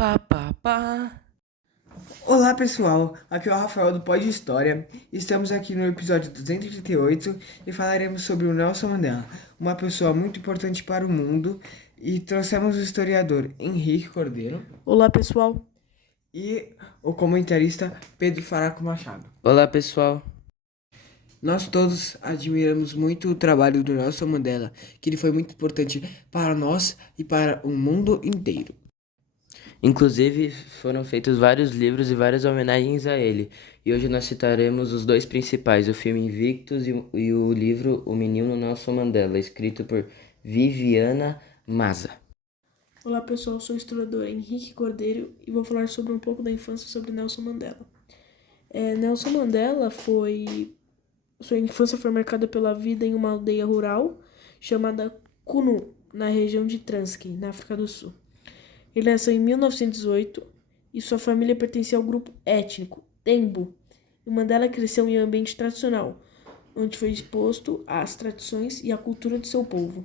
Pá, pá, pá. Olá pessoal, aqui é o Rafael do Pod História. Estamos aqui no episódio 238 e falaremos sobre o Nelson Mandela, uma pessoa muito importante para o mundo, e trouxemos o historiador Henrique Cordeiro Olá, pessoal. e o comentarista Pedro Faraco Machado. Olá, pessoal. Nós todos admiramos muito o trabalho do Nelson Mandela, que ele foi muito importante para nós e para o mundo inteiro. Inclusive, foram feitos vários livros e várias homenagens a ele. E hoje nós citaremos os dois principais, o filme Invictus e o livro O Menino Nelson Mandela, escrito por Viviana Maza. Olá pessoal, sou o historiador Henrique Cordeiro e vou falar sobre um pouco da infância sobre Nelson Mandela. Nelson Mandela sua infância foi marcada pela vida em uma aldeia rural chamada Kunu, na região de Transkei, na África do Sul. Ele nasceu em 1918 e sua família pertencia ao grupo étnico Tembu. E Mandela cresceu em um ambiente tradicional, onde foi exposto às tradições e à cultura de seu povo.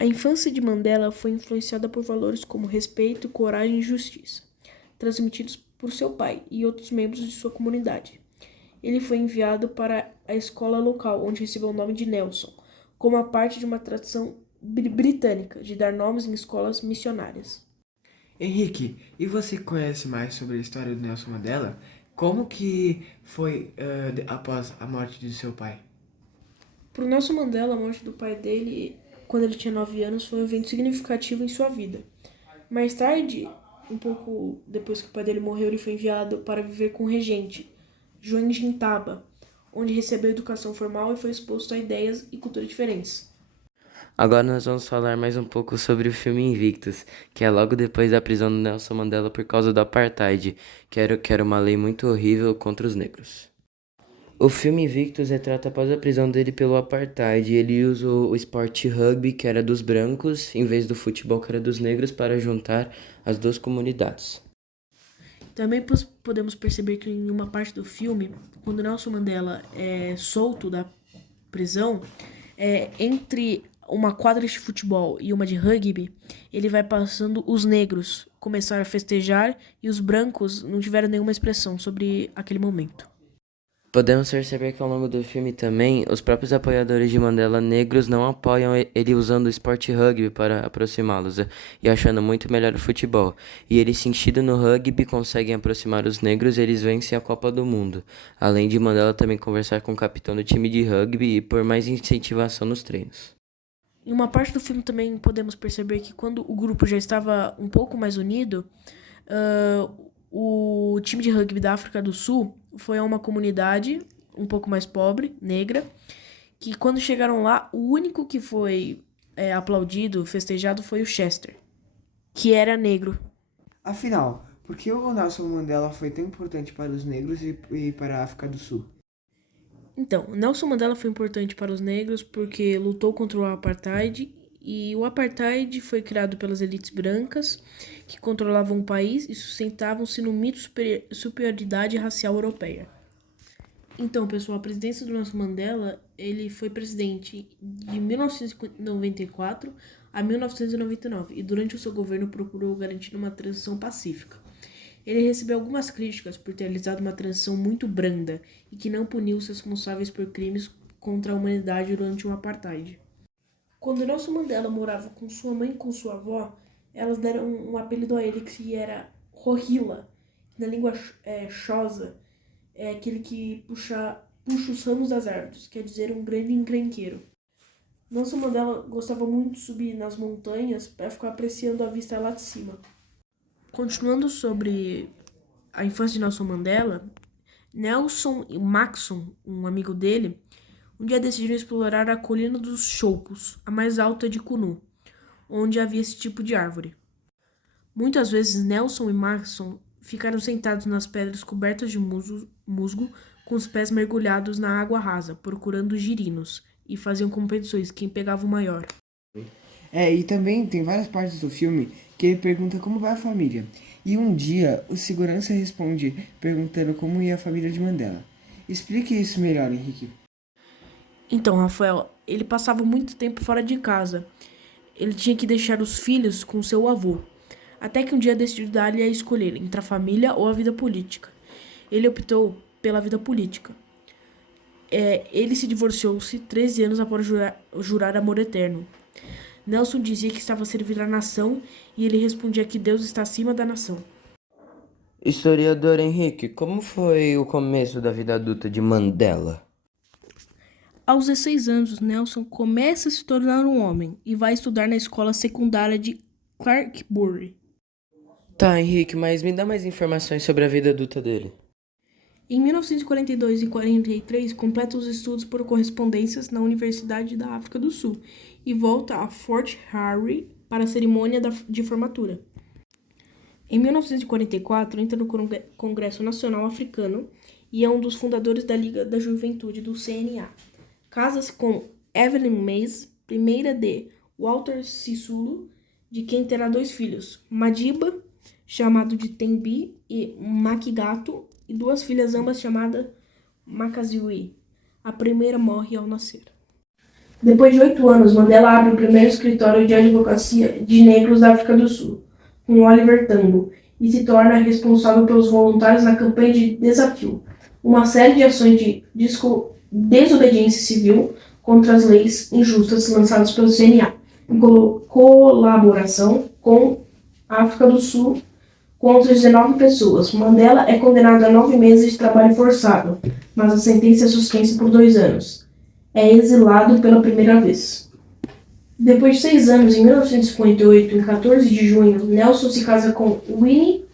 A infância de Mandela foi influenciada por valores como respeito, coragem e justiça, transmitidos por seu pai e outros membros de sua comunidade. Ele foi enviado para a escola local, onde recebeu o nome de Nelson, como a parte de uma tradição britânica de dar nomes em escolas missionárias. Henrique, e você conhece mais sobre a história do Nelson Mandela? Como que foi após a morte de seu pai? Para o Nelson Mandela, a morte do pai dele, quando ele tinha 9 anos, foi um evento significativo em sua vida. Mais tarde, um pouco depois que o pai dele morreu, ele foi enviado para viver com o regente, João Gintaba, onde recebeu educação formal e foi exposto a ideias e culturas diferentes. Agora nós vamos falar mais um pouco sobre o filme Invictus, que é logo depois da prisão do Nelson Mandela por causa do Apartheid, que era uma lei muito horrível contra os negros. O filme Invictus retrata após a prisão dele pelo Apartheid. Ele usa o esporte rugby, que era dos brancos, em vez do futebol, que era dos negros, para juntar as duas comunidades. Também podemos perceber que em uma parte do filme, quando Nelson Mandela é solto da prisão, entre uma quadra de futebol e uma de rugby, ele vai passando os negros começaram a festejar e os brancos não tiveram nenhuma expressão sobre aquele momento. Podemos perceber que ao longo do filme também, os próprios apoiadores de Mandela negros não apoiam ele usando o esporte rugby para aproximá-los e achando muito melhor o futebol. E ele, sentido no rugby, conseguem aproximar os negros e eles vencem a Copa do Mundo. Além de Mandela também conversar com o capitão do time de rugby e por mais incentivação nos treinos. Em uma parte do filme também podemos perceber que quando o grupo já estava um pouco mais unido, o time de rugby da África do Sul foi a uma comunidade um pouco mais pobre, negra, que quando chegaram lá, o único que foi aplaudido, festejado, foi o Chester, que era negro. Afinal, por que o Nelson Mandela foi tão importante para os negros e para a África do Sul? Então, Nelson Mandela foi importante para os negros porque lutou contra o apartheid e o apartheid foi criado pelas elites brancas que controlavam o país e sustentavam-se no mito de superioridade racial europeia. Então, pessoal, a presidência do Nelson Mandela, ele foi presidente de 1994 a 1999 e durante o seu governo procurou garantir uma transição pacífica. Ele recebeu algumas críticas por ter realizado uma transição muito branda e que não puniu os responsáveis por crimes contra a humanidade durante o apartheid. Quando Nelson Mandela morava com sua mãe e com sua avó, elas deram um apelido a ele que era Rohila, que na língua Xhosa é aquele que puxa os ramos das árvores, quer dizer, um grande encrenqueiro. Nelson Mandela gostava muito de subir nas montanhas para ficar apreciando a vista lá de cima. Continuando sobre a infância de Nelson Mandela, Nelson e Maxon, um amigo dele, um dia decidiram explorar a colina dos Choupos, a mais alta de Kunu, onde havia esse tipo de árvore. Muitas vezes Nelson e Maxon ficaram sentados nas pedras cobertas de musgo, com os pés mergulhados na água rasa, procurando girinos, e faziam competições, quem pegava o maior. E também tem várias partes do filme que ele pergunta como vai a família. E um dia o segurança responde perguntando como ia a família de Mandela. Explique isso melhor, Henrique. Então, Rafael, ele passava muito tempo fora de casa. Ele tinha que deixar os filhos com seu avô. até que um dia decidiu dar-lhe a escolher entre a família ou a vida política. Ele optou pela vida política. Ele se divorciou-se 13 anos após jurar amor eterno. Nelson dizia que estava a servir a nação e ele respondia que Deus está acima da nação. Historiador Henrique, como foi o começo da vida adulta de Mandela? Aos 16 anos, Nelson começa a se tornar um homem e vai estudar na escola secundária de Clarkbury. Tá, Henrique, mas me dá mais informações sobre a vida adulta dele. Em 1942 e 43, completa os estudos por correspondências na Universidade da África do Sul e volta a Fort Hare para a cerimônia de formatura. Em 1944, entra no Congresso Nacional Africano e é um dos fundadores da Liga da Juventude do CNA. Casa-se com Evelyn Mays, primeira de Walter Sisulu, de quem terá 2 filhos, Madiba, chamado de Tembi, e Makigato, e 2 filhas, ambas chamadas Makaziwi. A primeira morre ao nascer. Depois de 8 anos, Mandela abre o primeiro escritório de advocacia de negros da África do Sul, com Oliver Tambo, e se torna responsável pelos voluntários na campanha de Desafio, uma série de ações de desobediência civil contra as leis injustas lançadas pelo CNA, em colaboração com a África do Sul contra 19 pessoas. Mandela é condenado a 9 meses de trabalho forçado, mas a sentença é suspensa por 2 anos. É exilado pela primeira vez. Depois de 6 anos, em 1958, em 14 de junho, Nelson se casa com Winnie,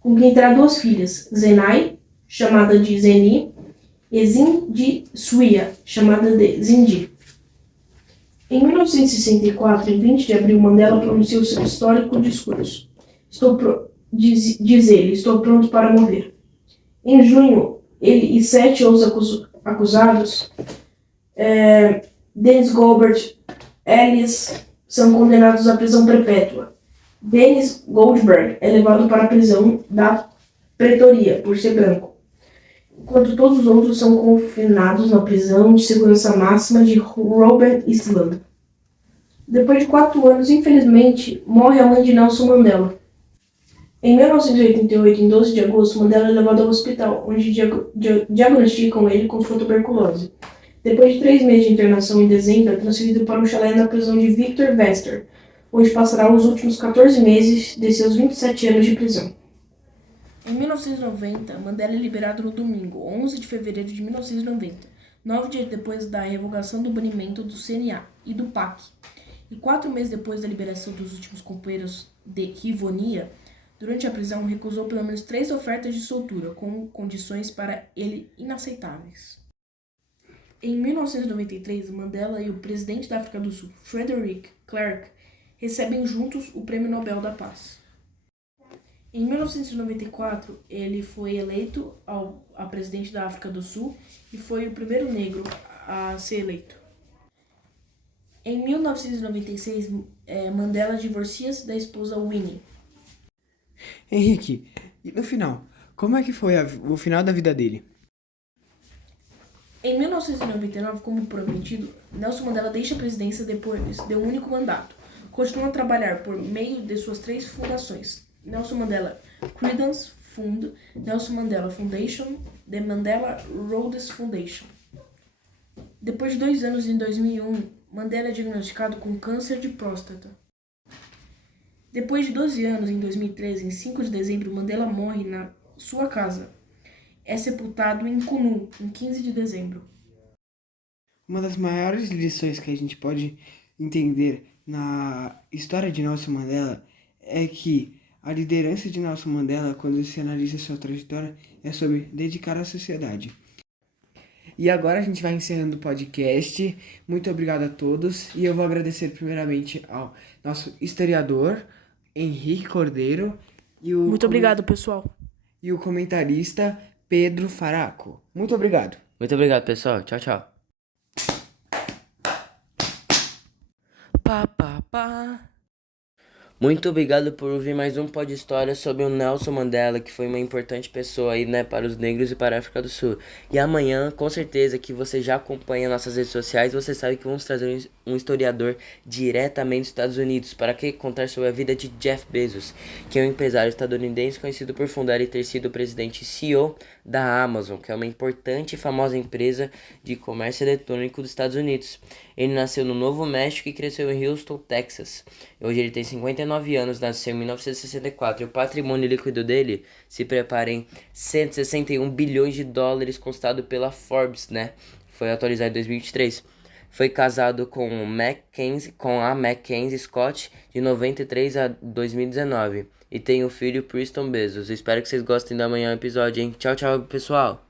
com quem terá 2 filhas, Zenai, chamada de Zeni, e Zindi Suia, chamada de Zindi. Em 1964, em 20 de abril, Mandela pronunciou seu histórico discurso. Diz ele, estou pronto para morrer. Em junho, ele e 7 outros acusados, Dennis Goldberg, Ellis, são condenados à prisão perpétua. Dennis Goldberg é levado para a prisão da Pretoria, por ser branco, enquanto todos os outros são confinados na prisão de segurança máxima de Robben Island. Depois de 4 anos, infelizmente, morre a mãe de Nelson Mandela. Em 1988, em 12 de agosto, Mandela é levado ao hospital, onde diagnosticam ele com tuberculose. Depois de 3 meses de internação em dezembro, é transferido para um chalé na prisão de Victor Verster, onde passará os últimos 14 meses de seus 27 anos de prisão. Em 1990, Mandela é liberado no domingo, 11 de fevereiro de 1990, 9 dias depois da revogação do banimento do CNA e do PAC, e 4 meses depois da liberação dos últimos companheiros de Rivonia. Durante a prisão, recusou pelo menos 3 ofertas de soltura, com condições para ele inaceitáveis. Em 1993, Mandela e o presidente da África do Sul, Frederick Clark, recebem juntos o Prêmio Nobel da Paz. Em 1994, ele foi eleito a presidente da África do Sul e foi o primeiro negro a ser eleito. Em 1996, Mandela divorcia-se da esposa Winnie. Henrique, e no final, como é que foi o final da vida dele? Em 1999, como prometido, Nelson Mandela deixa a presidência depois de um único mandato. Continua a trabalhar por meio de suas 3 fundações: Nelson Mandela Credence Fund, Nelson Mandela Foundation, The Mandela Rhodes Foundation. Depois de 2 anos, em 2001, Mandela é diagnosticado com câncer de próstata. Depois de 12 anos, em 2013, em 5 de dezembro, Mandela morre na sua casa. É sepultado em Kunu, em 15 de dezembro. Uma das maiores lições que a gente pode entender na história de Nelson Mandela é que a liderança de Nelson Mandela, quando se analisa sua trajetória, é sobre dedicar à sociedade. E agora a gente vai encerrando o podcast. Muito obrigado a todos. E eu vou agradecer primeiramente ao nosso historiador, Henrique Cordeiro. Muito obrigado, pessoal. E o comentarista, Pedro Faraco. Muito obrigado. Muito obrigado, pessoal. Tchau, tchau. Pá, pá, pá. Muito obrigado por ouvir mais um Pod História sobre o Nelson Mandela, que foi uma importante pessoa aí, né, para os negros e para a África do Sul. E amanhã, com certeza, que você já acompanha nossas redes sociais, você sabe que vamos trazer um historiador diretamente dos Estados Unidos para que contar sobre a vida de Jeff Bezos, que é um empresário estadunidense conhecido por fundar e ter sido o presidente e CEO da Amazon, que é uma importante e famosa empresa de comércio eletrônico dos Estados Unidos. Ele nasceu no Novo México e cresceu em Houston, Texas. Hoje ele tem 59 anos, nasceu em 1964 e o patrimônio líquido dele, se preparem, 161 bilhões de dólares constado pela Forbes, né? Foi atualizado em 2023. Foi casado com a Mackenzie Scott de 93 a 2019 e tem o filho Preston Bezos. Espero que vocês gostem da manhã episódio, hein? Tchau, tchau, pessoal!